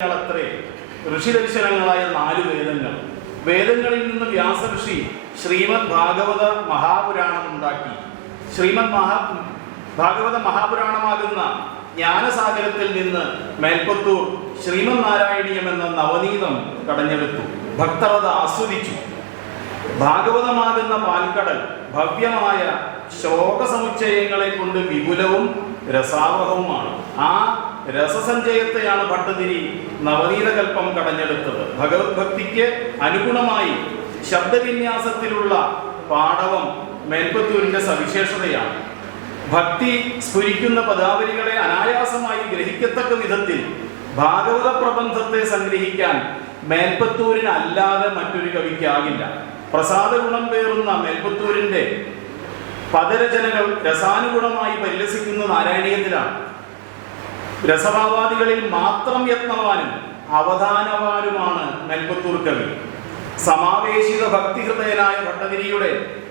അത്രേ ഋഷിദർശനങ്ങളായ 4 വേദങ്ങൾ. വേദങ്ങളിൽ നിന്ന് വ്യാസഋഷി ശ്രീമദ് ഭാഗവത മഹാപുരാണം ഉണ്ടാക്കി. ഭാഗവത മഹാപുരാണമാകുന്ന ജ്ഞാനസാഗരത്തിൽ നിന്ന് മേൽപ്പത്തൂർ ശ്രീമദ് നാരായണീയം എന്ന നവനീതം കടഞ്ഞെടുത്തു. ഭക്തർ അത് ആസ്വദിച്ചു. ഭാഗവതമാകുന്ന പാൽക്കടൽ ഭവ്യമായ ശോകസമുച്ചയങ്ങളെ കൊണ്ട് വിപുലവും രസാവഹവുമാണ്. ആ രസസഞ്ചയത്തെയാണ് ഭട്ടതിരി നവനീതകൽപ്പം കടഞ്ഞെടുത്തത്. ഭഗവത് ഭക്തിക്ക് അനുഗുണമായി ശബ്ദവിന്യാസത്തിലുള്ള പാടവം മേൽപ്പത്തൂരിന്റെ സവിശേഷതയാണ്. ഭക്തി സ്ഫുരിക്കുന്ന പദാവലികളെ അനായാസമായി ഗ്രഹിക്കത്തക്ക വിധത്തിൽ ഭാഗവത പ്രബന്ധത്തെ സംഗ്രഹിക്കാൻ മേൽപ്പത്തൂരിന് അല്ലാതെ മറ്റൊരു കവിക്കാകില്ല. പ്രസാദ ഗുണം പേറുന്ന മേൽപ്പത്തൂരിന്റെ പദരചനകൾ രസാനുഗുണമായി പരിലസിക്കുന്ന നാരായണീയത്തിലാണ്. രസഭാവാദികളിൽ മാത്രം യത്നവാനും അവധാനവാനുമാണ് മേൽപ്പത്തൂർ കവി. സമാവേശിത ഭക്തിഹൃദയനായ ഭട്ടതിരിയുടെ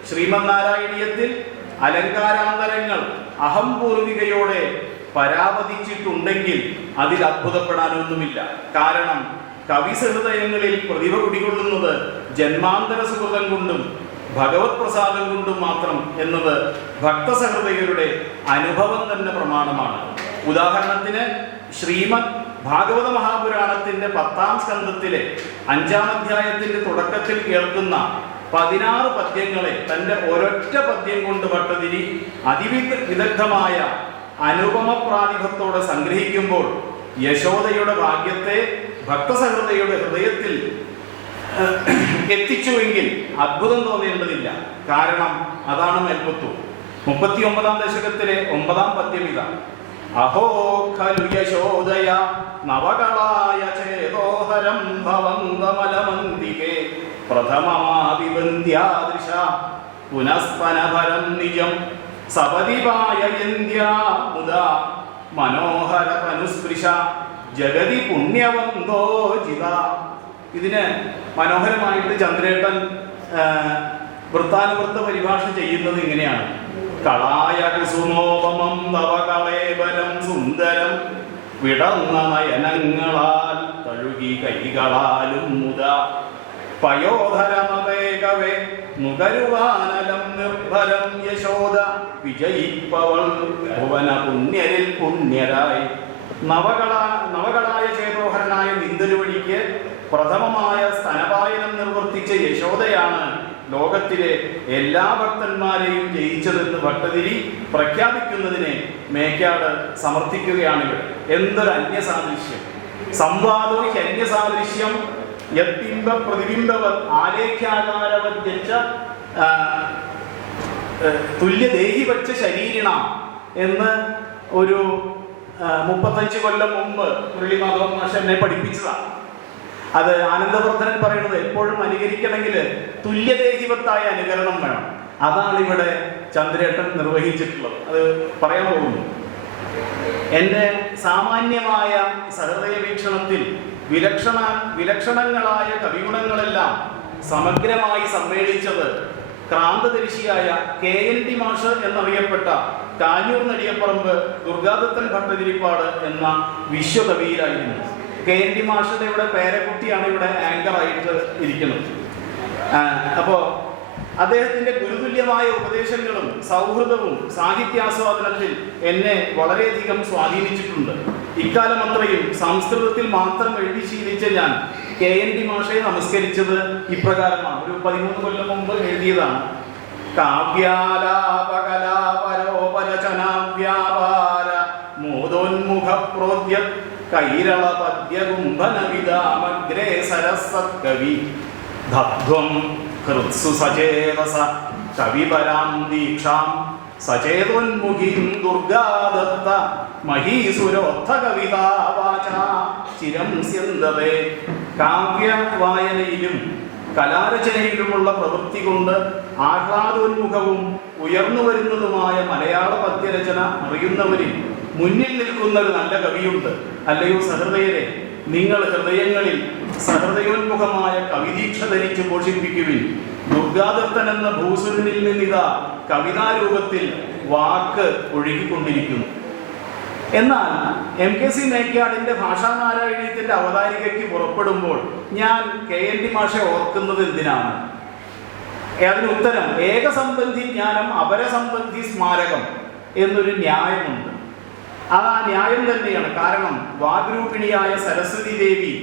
ശ്രീമദ് നാരായണീയത്തിൽ അലങ്കാരാന്തരങ്ങൾ അഹംപൂർവികയോടെ പരാപതിച്ചിട്ടുണ്ടെങ്കിൽ അതിൽ അത്ഭുതപ്പെടാനൊന്നുമില്ല. കാരണം കവിസഹൃദയങ്ങളിൽ പ്രതിഭ കുടികൊള്ളുന്നത് ജന്മാന്തര സുഹൃതം കൊണ്ടും ഭഗവത് പ്രസാദം കൊണ്ടും മാത്രം എന്നത് ഭക്തസഹൃദയരുടെ അനുഭവം തന്നെ പ്രമാണമാണ്. ഉദാഹരണത്തിന് ശ്രീമദ് ഭാഗവത മഹാപുരാണത്തിന്റെ 10-ാം സ്കന്ധത്തിലെ 5-ാം അധ്യായത്തിന്റെ തുടക്കത്തിൽ കേൾക്കുന്ന 16 പദ്യങ്ങളെ തന്റെ ഒരൊറ്റ പദ്യം കൊണ്ട് ഭട്ടതിരി അതിവിദഗ്ധമായ അനുപമ പ്രാതിഭത്തോടെ സംഗ്രഹിക്കുമ്പോൾ യശോദയുടെ ഭാഗ്യത്തെ ഭക്തസഹൃദയുടെ ഹൃദയത്തിൽ എത്തിച്ചുവെങ്കിൽ അത്ഭുതം തോന്നേണ്ടതില്ല. കാരണം അതാണ് മേൽപ്പത്തൂർ. 39-ാം ദശകത്തിലെ 9-ാം പദ്യം ഇതാണ്: അഹോ ഖലു യശോദയ നവകളായ ചേതോഹരം ഭവന്തമലമന്തികേ പ്രഥമമാവിവന്ദ്യാദൃശ പുനസ്തനഭരം നിജം സപതിപായയന്ത്യാ മുദാ മനോഹര തനുസ്പൃശ ജഗതി പുണ്യവന്തോ ജിത. ഇതിന് മനോഹരമായിട്ട് ചന്ദ്രേട്ടൻ വൃത്താനുവൃത്ത പരിഭാഷ ചെയ്യുന്നത് ഇങ്ങനെയാണ്: കളായ കുസുമോപമം നവകളേബലം സുന്ദരം വിടർന്ന നയനങ്ങളാൽ തഴുകി കൈകളാലും മുത പയോധരമതേകവേ നുകരുവാനലം നിർഭരം യശോദ വിജയിപ്പവൾ ഭുവന പുണ്യരിൽ പുണ്യരായി. നവകളായ ചേതോഹരനായ നിന്ദലുവഴിക്ക് പ്രഥമമായ സ്തനപായനം നിർവർത്തിച്ച യശോദയാണ് ലോകത്തിലെ എല്ലാ ഭക്തന്മാരെയും ജയിച്ചതെന്ന് ഭട്ടതിരി പ്രഖ്യാപിക്കുന്നതിനെ മേക്കാട് സമർത്ഥിക്കുകയാണ്. ഇവിടെ എന്തൊരു അന്യസാദൃശ്യം! സംവാദോ ഹ്യന്യസാദൃശ്യം യത്തിംബ പ്രതിബിംബവത് ആലേഖ്യാകാരവജ്ജ തുല്യദേഹി വച്ച ശരീരിണ എന്ന് ഒരു 35 കൊല്ലം മുമ്പ് മുരളീമാധവൻ മാഷ് എന്നെ പഠിപ്പിച്ചതാണ്. അത് ആനന്ദവർദ്ധനൻ പറയുന്നത് എപ്പോഴും അനുകരിക്കണമെങ്കിൽ തുല്യദേഹിവത്തായ അനുകരണം വേണം. അതാണ് ഇവിടെ ചന്ദ്രേട്ടൻ നിർവഹിച്ചിട്ടുള്ളത്. അത് പറയാൻ പോകുന്നു. എൻ്റെ സാമാന്യമായ സഹൃദയ വീക്ഷണത്തിൽ വിലക്ഷണങ്ങളായ കവിഗുണങ്ങളെല്ലാം സമഗ്രമായി സമ്മേളിച്ചത് ക്രാന്തദർശിയായ KND മാഷ് എന്നറിയപ്പെട്ട കാഞ്ഞൂർ നടിയപ്പറമ്പ് ദുർഗാദത്തൻ ഭട്ടതിരിപ്പാട് എന്ന വിശ്വകവിയിലായിരുന്നു. KND മാഷയുടെ ഇവിടെ പേരക്കുട്ടിയാണ് ഇവിടെ ആങ്കറായിട്ട് ഇരിക്കുന്നത്. അപ്പോൾ അദ്ദേഹത്തിന്റെ ഗുരുതുല്യമായ ഉപദേശങ്ങളും സൗഹൃദവും സാഹിത്യാസ്വാദനത്തിൽ എന്നെ വളരെയധികം സ്വാധീനിച്ചിട്ടുണ്ട്. ഇക്കാലം അത്രയും സംസ്കൃതത്തിൽ മാത്രം എഴുതി ശീലിച്ച ഞാൻ KND മാഷയെ നമസ്കരിച്ചത് ഇപ്രകാരമാണ്. ഒരു 13 കൊല്ലം മുമ്പ് എഴുതിയതാണ്: കാവ്യാലാപകലാപരോപരചനാവ്യാപാര മോദോന്മുഖ പ്രോദ്യ കൈരള പദ്യകുംഭനവിദാമഗ്രേ സരസത്കവി ധധ്വം ഹൃത്സു സചേതസ കവിപരാം ദീക്ഷാം സചേതോന്മുഖീം ദുർഗാദത്ത മഹീസുരോത്ഥ കവിതാവാചാ ചിരം സ്യന്തതേ. കാവ്യവായനയിലും കലാരചനയിലുമുള്ള പ്രവൃത്തി കൊണ്ട് ആഹ്ലാദോന്മുഖവും ഉയർന്നു വരുന്നതുമായ മലയാള പദ്യരചന അറിയുന്നവരിൽ മുന്നിൽ നിൽക്കുന്ന ഒരു നല്ല കവിയുണ്ട്. അല്ലയോ സഹൃദയരെ, നിങ്ങൾ ഹൃദയങ്ങളിൽ സഹൃദയോന്മുഖമായ കവിദീക്ഷ ധരിച്ച് പോഷിപ്പിക്കുവിൻ. ദുർഗാദത്തൻ എന്ന ഭൂസുരനിൽ നിന്നിതാ കവിതാരൂപത്തിൽ വാക്ക് ഒഴുകിക്കൊണ്ടിരിക്കുന്നു. എന്നാൽ MKC മേക്കാടിൻ്റെ ഭാഷാനാരായണീയത്തിൻ്റെ അവതാരികയ്ക്ക് പുറപ്പെടുമ്പോൾ ഞാൻ KND മാഷെ ഓർക്കുന്നത് എന്തിനാണ്? അതിന് ഉത്തരം ഏകസംബന്ധി ജ്ഞാനം അപരസംബന്ധി സ്മാരകം എന്നൊരു ന്യായമുണ്ട്. ആ ന്യായം തന്നെയാണ്. കാരണം വാഗ്രൂപിണിയായ സരസ്വതി ദേവി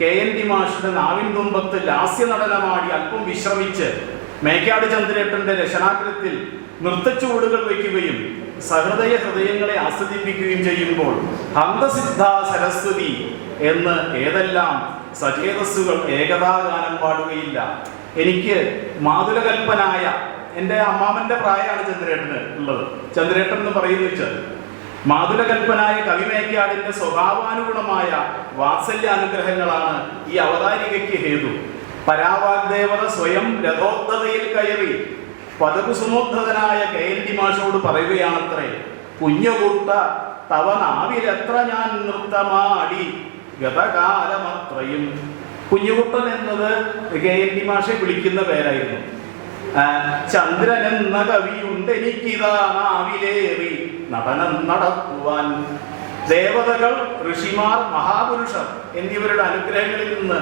KND മാഷിന്റെ നാവിൻ തുമ്പത്ത് ലാസ്യ നടനമാടി അല്പം വിശ്രമിച്ച് മേക്കാട് ചന്ദ്രേട്ടന്റെ രചനാകൃത്തിൽ നൃത്തച്ചുവടുകൾ വയ്ക്കുകയും സഹൃദയ ഹൃദയങ്ങളെ ആസ്വദിപ്പിക്കുകയും ചെയ്യുമ്പോൾ ഹന്തസിദ്ധ സരസ്വതി എന്ന് ഏതെല്ലാം സചേതസ്സുകൾ ഏകതാഗാനം പാടുകയില്ല. എനിക്ക് മാതുലകൽപ്പനായ എൻ്റെ അമ്മാമൻ്റെ പ്രായമാണ് ചന്ദ്രേട്ടന് ഉള്ളത്. ചന്ദ്രേട്ടൻ എന്ന് പറയുന്നു വെച്ചാൽ മാതുലകൽപ്പനായ കവിമേക്കാടിൻ്റെ സ്വഭാവാനുഗുണമായ വാത്സല്യാനുഗ്രഹങ്ങളാണ് ഈ അവതാരികയ്ക്ക് ഹേതു. പരാവാഗ്ദേവത സ്വയം രഥോദ്ധതയിൽ കയറി പദകുസുമോദ്ധതനായ KND മാഷോട് പറയുകയാണത്രേ, കുഞ്ഞുകൂട്ട തവ നാവിലെത്ര ഞാൻ നൃത്തമാടി ഗതകാലമത്രയും. കുഞ്ഞുകുട്ടൻ എന്നത് KND മാഷെ വിളിക്കുന്ന പേരായിരുന്നു. ചന്ദ്രൻ എന്ന കവിയുണ്ട് എനിക്കിതാ നാവിലേറി നടനം നടത്തുവാൻ. ദേവതകൾ, ഋഷിമാർ, മഹാപുരുഷർ എന്നിവരുടെ അനുഗ്രഹങ്ങളിൽ നിന്ന്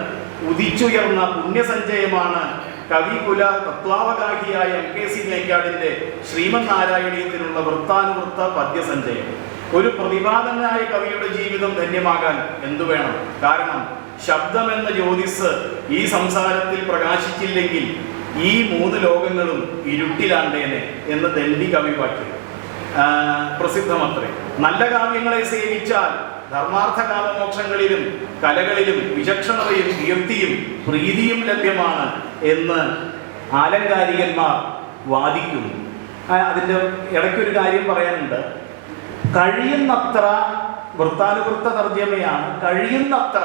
ഉദിച്ചുയർന്ന പുണ്യസഞ്ചയമാണ് കവികുല തത്വാവഗാഹിയായ MKC മേക്കാടിൻ്റെ ശ്രീമൻ നാരായണീയത്തിനുള്ള വൃത്താനുവൃത്ത പദ്യസഞ്ചയം. ഒരു പ്രതിപാദനായ കവിയുടെ ജീവിതം ധന്യമാകാൻ എന്തു വേണം? കാരണം ശബ്ദമെന്ന ജ്യോതിസ് ഈ സംസാരത്തിൽ പ്രകാശിച്ചില്ലെങ്കിൽ ഈ 3 ലോകങ്ങളും ഇരുട്ടിലാണ്ടേനെ എന്ന് ദണ്ഡി കവി വാക്യം പ്രസിദ്ധമത്രേ. നല്ല കാവ്യങ്ങളെ സേവിച്ചാൽ ധർമാർത്ഥ കാമമോക്ഷങ്ങളിലും കലകളിലും വിചക്ഷണതയും കീർത്തിയും പ്രീതിയും ലഭ്യമാണ് എന്ന് ആലങ്കാരികന്മാർ വാദിക്കുന്നു. അതിൻ്റെ ഇടയ്ക്കൊരു കാര്യം പറയാനുണ്ട്. കഴിയുന്നത്ര വൃത്താനുവൃത്ത തർജ്ജമയാണ്, കഴിയുന്നത്ര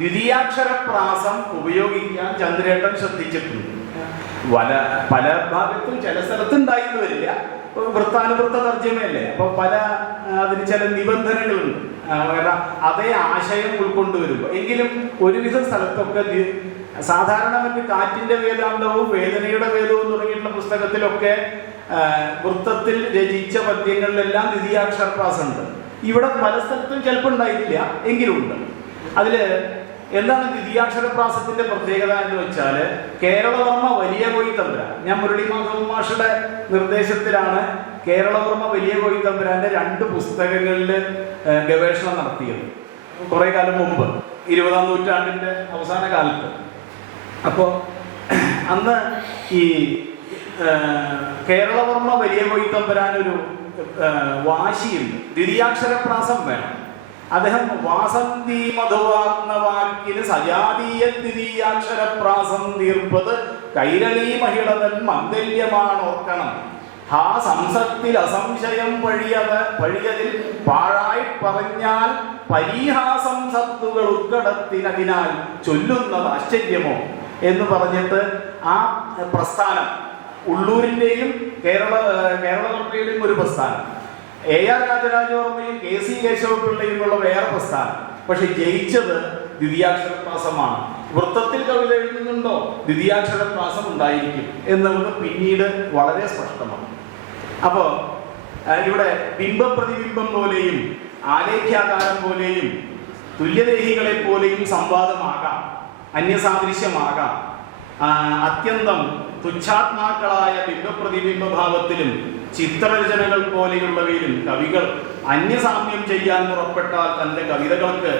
ദ്വിതീയാക്ഷരപ്രാസം ഉപയോഗിക്കാൻ ചന്ദ്രേട്ടൻ ശ്രദ്ധിച്ചിട്ടുണ്ട്. പല ഭാഗത്തും ചില സ്ഥലത്തുണ്ടായിരുന്നു വരില്ല. വൃത്താനുവൃത്ത തർജ്ജമയല്ലേ, അപ്പോൾ അതിന് ചില നിബന്ധനകളുണ്ട്. അതേ ആശയം ഉൾക്കൊണ്ടുവരുമ്പോൾ എങ്കിലും ഒരുവിധ സ്ഥലത്തൊക്കെ സാധാരണ മറ്റ് കാറ്റിൻ്റെ വേദാന്തവും വേദനയുടെ വേദവും തുടങ്ങിയിട്ടുള്ള പുസ്തകത്തിലൊക്കെ വൃത്തത്തിൽ രചിച്ച പദ്യങ്ങളിലെല്ലാം ദ്വിതീയാക്ഷരപ്രാസമുണ്ട്. ഇവിടെ പല സ്ഥലത്തും ചിലപ്പോൾ ഉണ്ടായിട്ടില്ല, എങ്കിലും ഉണ്ട്. അതിൽ എന്താണ് ദ്വിതീയാക്ഷരപ്രാസത്തിന്റെ പ്രത്യേകത എന്ന് വെച്ചാൽ, കേരളവർമ്മ വലിയ കോയി തമ്പുരാൻ, ഞാൻ മുരളി മാധവ മാഷയുടെ നിർദ്ദേശത്തിലാണ് കേരളവർമ്മ വലിയ കോയി തമ്പുരാന്റെ 2 പുസ്തകങ്ങളിൽ ഗവേഷണം നടത്തിയത് കുറെ കാലം മുമ്പ്, 20-ാം നൂറ്റാണ്ടിന്റെ അവസാന കാലത്ത്. അപ്പോൾ അന്ന് ഈ കേരളവർമ്മ വലിയ കോയി തമ്പുരാനൊരു വാശിയുണ്ട്, ദ്വിതീയാക്ഷരപ്രാസം വേണം. അദ്ദേഹം വാസന്തി മധുവാർന്ന വാക്കിന് സജാതീയ ദ്വിതീയാക്ഷരപ്രാസം തീർപ്പത് കൈരളീ മഹിളതൻ മംഗല്യമാണോർക്കണം. ഹാ സംസത്തിൽ അസംശയം പഴിയതിൽ പാഴായി പറഞ്ഞാൽ പരീഹാസം സത്തുകൾ ഉത്കടത്തിനതിനാൽ ചൊല്ലുന്നത് ആശ്ചര്യമോ എന്ന് പറഞ്ഞിട്ട് ആ പ്രസ്ഥാനം ഉള്ളൂരിൻ്റെയും കേരളവർമ്മയുടെയും ഒരു പ്രസ്ഥാനം, AR രാജരാജവർമ്മയും KC കേശവപിള്ളയുമുള്ള വേറെ പ്രസ്ഥാനം. പക്ഷെ ജയിച്ചത് ദ്വിതീയാക്ഷരപ്രാസമാണ്. വൃത്തത്തിൽ കവിത എഴുതുന്നുണ്ടോ, ദ്വിതീയാക്ഷരപ്രാസം ഉണ്ടായിരിക്കും എന്നുള്ളത് പിന്നീട് വളരെ സ്പഷ്ടമാണ്. അപ്പോൾ ഇവിടെ ബിംബപ്രതിബിംബം പോലെയും ആലേഖ്യാകാരം പോലെയും തുല്യദേഹികളെ പോലെയും സംവാദമാകാം, അന്യസാദൃശ്യമാകാം. അത്യന്തം തുച്ഛാത്മാക്കളായ ബിംബപ്രതിബിംബഭാവത്തിലും ചിത്രരചനകൾ പോലെയുള്ളവയിലും കവികൾ അന്യസാമ്യം ചെയ്യാൻ പുറപ്പെട്ടാൽ തൻ്റെ കവിതകൾക്ക്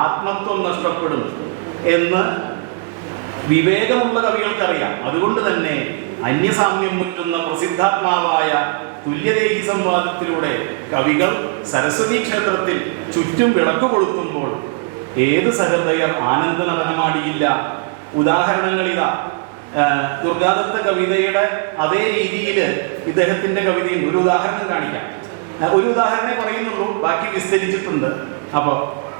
ആത്മത്വം നഷ്ടപ്പെടും എന്ന് വിവേകമുള്ള കവികൾക്കറിയാം. അതുകൊണ്ട് തന്നെ അന്യസാമ്യം മുറ്റുന്ന പ്രസിദ്ധാത്മാവായ തുല്യദേഹി സംവാദത്തിലൂടെ കവികൾ സരസ്വതി ക്ഷേത്രത്തിൽ ചുറ്റും വിളക്ക് കൊളുത്തുമ്പോൾ ഏത് സഹൃദയർ ആനന്ദ നടനമാടിയില്ല? ഉദാഹരണങ്ങൾ ഇതാ. ദുർഗാദത്ത കവിതയുടെ അതേ രീതിയിൽ ഇദ്ദേഹത്തിന്റെ കവിതയും ഒരു ഉദാഹരണം കാണിക്കാം. ഒരു ഉദാഹരണമേ പറയുന്നുള്ളൂ, ബാക്കി വിസ്തരിച്ചിട്ടുണ്ട്. അപ്പൊ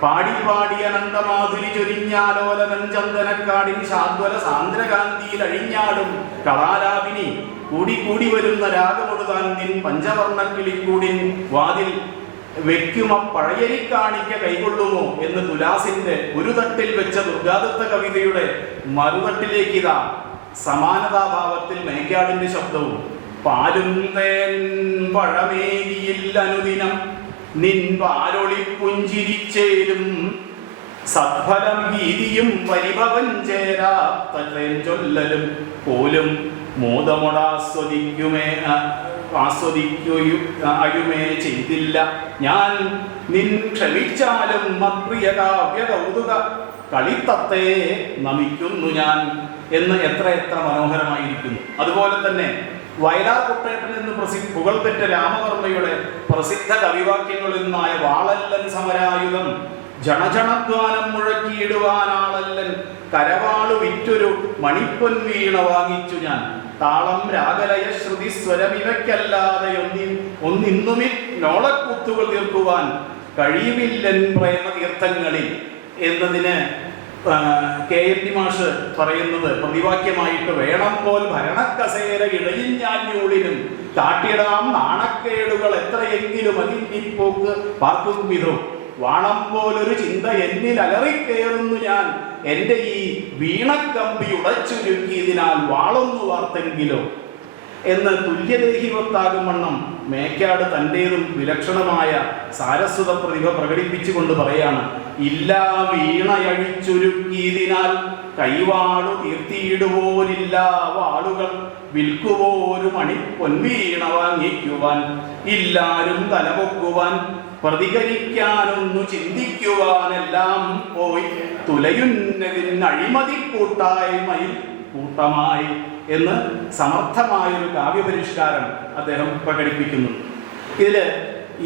പാടി പാടി അനന്തമാധുരി ചൊരിഞ്ഞാലോലനൻ ചന്ദനക്കാടിൻ ശാദ്വല സാന്ദ്രകാന്തിയിൽ അഴിഞ്ഞാടും കളാലാപിനി കൂടി കൂടി വരുന്ന രാഗമൊടുതാന്തിൻ പഞ്ചവർണ്ണ കിളിക്കൂടിൻ വാതിൽ വെക്കുമ പഴയരിക്കാണിക്ക കൈകൊള്ളുമോ എന്ന് തുലാസിന്റെ ഒരു തട്ടിൽ വെച്ച ദുർഗാദത്ത കവിതയുടെ മറുതട്ടിലേക്കിതാ സമാനതാഭാവത്തിൽ മേക്കാടിന്റെ ശബ്ദവും പാലും തേൻ പഴമേകിയിൽ അനുദിനം നിൻ പാരൊളി പുഞ്ചിരിച്ചേരും സത്ഫലം ഗീതിയും പരിഭവം ചേരാത്തത്രേം ചൊല്ലലും പോലും മോദമൊടാസ്വദിക്കുമേ അയുമേ ചെയ്തില്ല ഞാൻ നിൻ ക്ഷമിച്ചാലും മത്പ്രിയ കാവ്യ കൗതുക കളിത്തത്തെ നമിക്കുന്നു ഞാൻ എന്ന് എത്ര എത്ര മനോഹരമായിരിക്കുന്നു. അതുപോലെ തന്നെ വയലാർ കുട്ടേട്ടൻ എന്ന് പുകൾപെറ്റ രാമവർമ്മയുടെ പ്രസിദ്ധ കവിവാക്യങ്ങളിൽ നിന്നായ വാളല്ലൻ സമരായുധം ജണജണധ്വാനം മുഴക്കിയിടുവാനാളല്ലൻ കരവാളു വിറ്റൊരു മണിപ്പൊൻ വീണ വാങ്ങിച്ചു ഞാൻ താളം രാഗലയ ശ്രുതി സ്വരം ഇവയ്ക്കല്ലാതെ ഒന്നിന്നുമി നോളക്കുത്തുകൾ തീർക്കുവാൻ കഴിയുമില്ലൻ പ്രേമതീർത്ഥങ്ങളിൽ എന്നതിന് KMP മാഷ് പറയുന്നത് പ്രതിവാക്യമായിട്ട് വേണം പോൽ ഭരണക്കസേര ഇടയിഞ്ഞാഞ്ഞൂളിനും കാട്ടിടാം നാണക്കേടുകൾ എത്രയെങ്കിലും അതിന്നിപ്പോക്ക് പാർക്കും വിധം വാണം പോലൊരു ചിന്ത എന്നിൽ അലറിക്കയറുന്നു ഞാൻ എൻ്റെ ഈ വീണക്കമ്പി ഉടച്ചുരുക്കിയതിനാൽ വാളൊന്നു വാർത്തെങ്കിലോ എന്ന് തുല്യദേഹിവത്താകും വണ്ണം മേക്കാട് തൻ്റേതും വിലക്ഷണമായ സാരസ്വത പ്രതിഭ പ്രകടിപ്പിച്ചുകൊണ്ട് പറയാണ് ഇല്ലാ വീണയഴിച്ചുരുക്കിയതിനാൽ കൈവാളു തീർത്തിയിടുവോരില്ല വാളുകൾ വിൽക്കുവോരു മണി പൊൻവീണ വാങ്ങിക്കുവാൻ ഇല്ലാരും തലപൊക്കുവാൻ പ്രതികരിക്കാനൊന്നു ചിന്തിക്കുവാനെല്ലാം പോയി തുലയുന്നതിന് അഴിമതി കൂട്ടമായി എന്ന് സമർത്ഥമായൊരു കാവ്യപരിഷ്കാരം അദ്ദേഹം പ്രകടിപ്പിക്കുന്നു. ഇതിൽ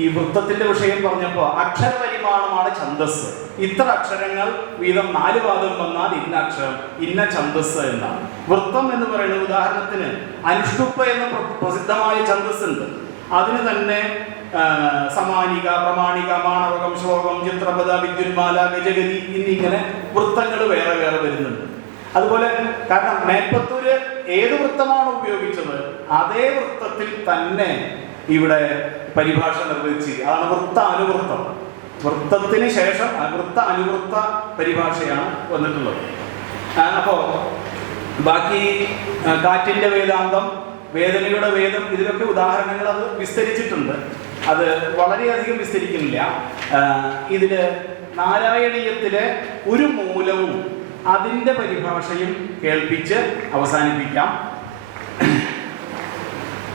ഈ വൃത്തത്തിന്റെ വിഷയം പറഞ്ഞപ്പോൾ അക്ഷരപരിമാണമാണ് ഛന്ദസ്. ഇത്ര അക്ഷരങ്ങൾ വീതം 4 പാദം വന്നാൽ ഇന്ന അക്ഷരം ഇന്ന ഛന്ദസ് എന്നാണ്. വൃത്തം എന്ന് പറയുന്നത് ഉദാഹരണത്തിന് അനുഷ്ടുപ്പ എന്ന പ്രസിദ്ധമായ ഛന്ദസ് ഉണ്ട്. അതിന് തന്നെ സമാനിക, പ്രമാണിക, മാണവകം, ശ്ലോകം, ചിത്രപദ, വിദ്യുന്മാല, ഗജഗതി എന്നിങ്ങനെ വൃത്തങ്ങൾ വേറെ വേറെ വരുന്നുണ്ട്. അതുപോലെ കാരണം മേൽപ്പത്തൂര് ഏത് വൃത്തമാണ് ഉപയോഗിച്ചത് അതേ വൃത്തത്തിൽ തന്നെ ഇവിടെ പരിഭാഷ നിർവചിച്ച് അതാണ് വൃത്ത അനുവൃത്തം. വൃത്തത്തിന് ശേഷം വൃത്ത അനുവൃത്ത പരിഭാഷയാണ് വന്നിട്ടുള്ളത്. അപ്പോ ബാക്കി കാറ്റിന്റെ വേദാന്തം, വേദനയുടെ വേദം, ഇതിലൊക്കെ ഉദാഹരണങ്ങൾ അത് വിസ്തരിച്ചിട്ടുണ്ട്. അത് വളരെയധികം വിസ്തരിക്കുന്നില്ല. ഇതില് നാരായണീയത്തിലെ ഒരു മൂലവും അതിൻ്റെ പരിഭാഷയും കേൾപ്പിച്ച് അവസാനിപ്പിക്കാം.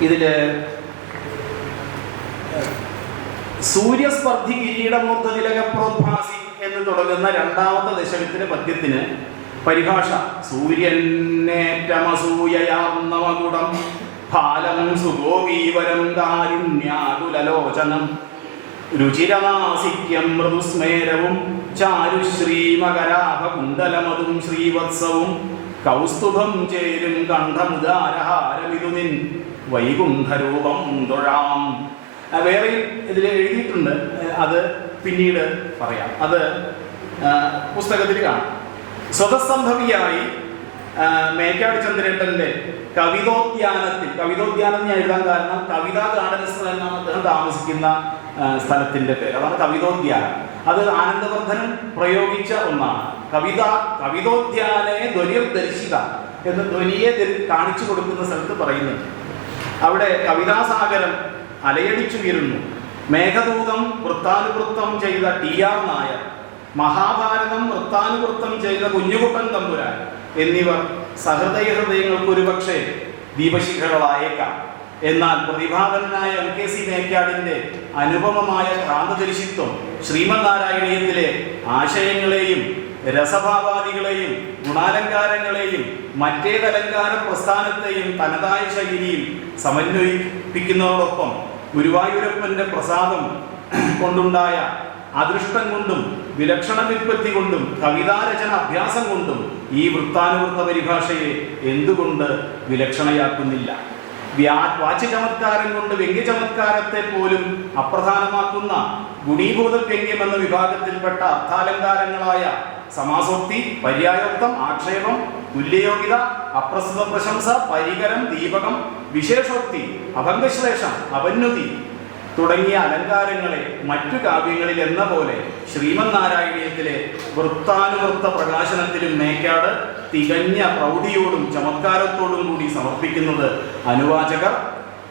ഇതില് സൂര്യസ്പർദ്ധി കിരീടമൂർദ്ധ തിലക പ്രോദ്ഭാസി എന്ന് തുടങ്ങുന്ന 2ാമത്തെ ദശകത്തിലെ പദ്യത്തിന് പരിഭാഷ സൂര്യന്നേറ്റമസൂയയാർന്നമകുടം ഫാലം സുഗോപീവരം കാരുണ്യാകുലലോചനം രുചിരനാസിക്യം മൃദുസ്മേരവും ചാരുശ്രീമകരാഭകുണ്ടലമതും ശ്രീവത്സവും കൗസ്തുഭം ചേരും കണ്ഠമുദാരഹാരമിതുനിൻ വൈകുണ്ഠരൂപം തൊഴാം. വേറെയും ഇതിൽ എഴുതിയിട്ടുണ്ട്, അത് പിന്നീട് പറയാം. അത് പുസ്തകത്തിൽ കാണാം. സ്വതസംഭവിയായി മേക്കാട് ചന്ദ്രേട്ടൻ്റെ കവിതോദ്യാനം ഞാൻ എഴുതാൻ കാരണം കവിതാ ഗാർഡൻസ് എന്നാണ് അദ്ദേഹം താമസിക്കുന്ന സ്ഥലത്തിൻ്റെ പേര്. അതാണ് കവിതോദ്യാനം. അത് ആനന്ദവർദ്ധനൻ പ്രയോഗിച്ച ഒന്നാണ്. കവിതോദ്യാനെ ധ്വനിർദർശിക എന്ന് ധ്വനിയെ കാണിച്ചു കൊടുക്കുന്ന സ്ഥലത്ത് പറയുന്നുണ്ട്. അവിടെ കവിതാസാഗരം അലയടിച്ചുയരുന്നു. മേഘദൂതം വൃത്താനുവൃത്തം ചെയ്ത TR നായർ, മഹാഭാരതം വൃത്താനുവൃത്തം ചെയ്ത കുഞ്ഞുകുട്ടൻ തമ്പുരാൻ എന്നിവർ സഹൃദയഹൃദയങ്ങൾക്ക് ഒരുപക്ഷെ ദീപശിഖകളായേക്കാം. എന്നാൽ പ്രതിഭാതനായ MKC മേക്കാടിൻ്റെ അനുപമമായ ക്രാന്തദർശിത്വം ശ്രീമന്നാരായണീയത്തിലെ ആശയങ്ങളെയും രസഭാവാദികളെയും ഗുണാലങ്കാരങ്ങളെയും മറ്റേതലങ്കാര പ്രസ്ഥാനത്തെയും തനതായ ശൈലിയിൽ സമന്വയിപ്പിക്കുന്നതോടൊപ്പം ഗുരുവായൂരപ്പൻ്റെ പ്രസാദം കൊണ്ടുണ്ടായ അദൃഷ്ടം കൊണ്ടും വിലക്ഷണ വിൽപ്പത്തി കൊണ്ടും കവിതാരചന അഭ്യാസം കൊണ്ടും ഈ വൃത്താനുവൃത്ത പരിഭാഷയെ എന്തുകൊണ്ട് വിലക്ഷണയാക്കുന്നില്ല? വാച്യ ചമത്കാരം കൊണ്ട് വ്യംഗ്യചമത്കാരത്തെ പോലും അപ്രധാനമാക്കുന്ന ഗുണീഭൂത വ്യംഗ്യം എന്ന വിഭാഗത്തിൽപ്പെട്ട അർത്ഥാലങ്കാരങ്ങളായ സമാസോക്തി, പര്യായോക്തം, ആക്ഷേപം, തുല്യയോഗ്യത, അപ്രസ്തുത പ്രശംസ, പരികരം, ദീപകം, വിശേഷോക്തി, അഭംഗശ്ലേഷം, അപന്യുതി തുടങ്ങിയ അലങ്കാരങ്ങളെ മറ്റു കാവ്യങ്ങളിൽ എന്ന പോലെ ശ്രീമന്നാരായണീയത്തിലെ വൃത്താനുവൃത്ത പ്രകാശനത്തിലും മേക്കാട് തികഞ്ഞ പ്രൗഢിയോടും ചമത്കാരത്തോടും കൂടി സമർപ്പിക്കുന്നത് അനുവാചകർ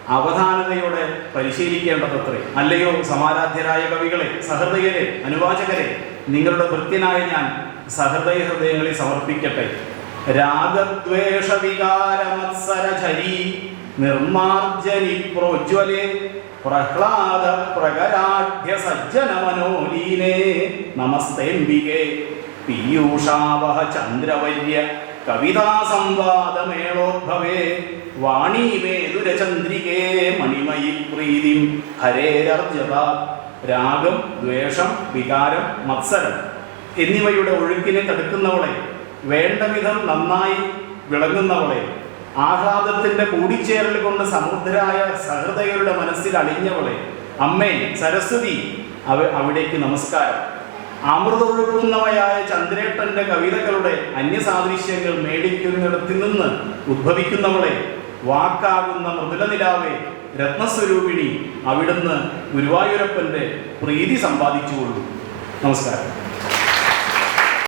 അവധാനതയോടെ പരിശീലിക്കേണ്ടതത്രേ. അല്ലയോ സമാരാധ്യരായ കവികളെ, സഹൃദയരെ, അനുവാചകരെ, നിങ്ങളുടെ ഭൃത്യനായ ഞാൻ സഹൃദയ ഹൃദയങ്ങളിൽ സമർപ്പിക്കട്ടെ. രാഗദ്വേഷ വികാരമത്സരചരീ നിർമാർജനി പ്രോജ്വലേ പ്രഹ്ലാദ പ്രകരാഢ്യ സജ്ജന മനോലീനേ നമസ്തേംബികേ പീയൂഷാവഹ ചന്ദ്രവര്യ കവിതാ സംവാദമേളോദ്ഭവേ വാണീമേതുരചന്ദ്രികേ മണിമയി പ്രീതിം ഹരേരർജത. രാഗം, ദ്വേഷം, വികാരം, മത്സരം എന്നിവയുടെ ഒഴുക്കിനെ തടുക്കുന്നവളെ, വേണ്ട വിധം നന്നായി വിളങ്ങുന്നവളെ, ആഹ്ലാദത്തിന്റെ കൂടിച്ചേരൽ കൊണ്ട് സമൃദ്ധരായ സഹൃദയരുടെ മനസ്സിൽ അണിഞ്ഞവളെ, അമ്മേ സരസ്വതി, അവിടേക്ക് നമസ്കാരം. അമൃതൊഴുകുന്നവയായ ചന്ദ്രേട്ടന്റെ കവിതകളുടെ അന്യസാദൃശ്യങ്ങൾ മേടിക്കുന്നിടത്തിൽ നിന്ന് ഉദ്ഭവിക്കുന്നവളെ, വാക്കാകുന്ന മൃദുലനിലാവേ, രത്നസ്വരൂപിണി, അവിടുന്ന് ഗുരുവായൂരപ്പന്റെ പ്രീതി സമ്പാദിച്ചുകൊള്ളൂ. നമസ്കാരം.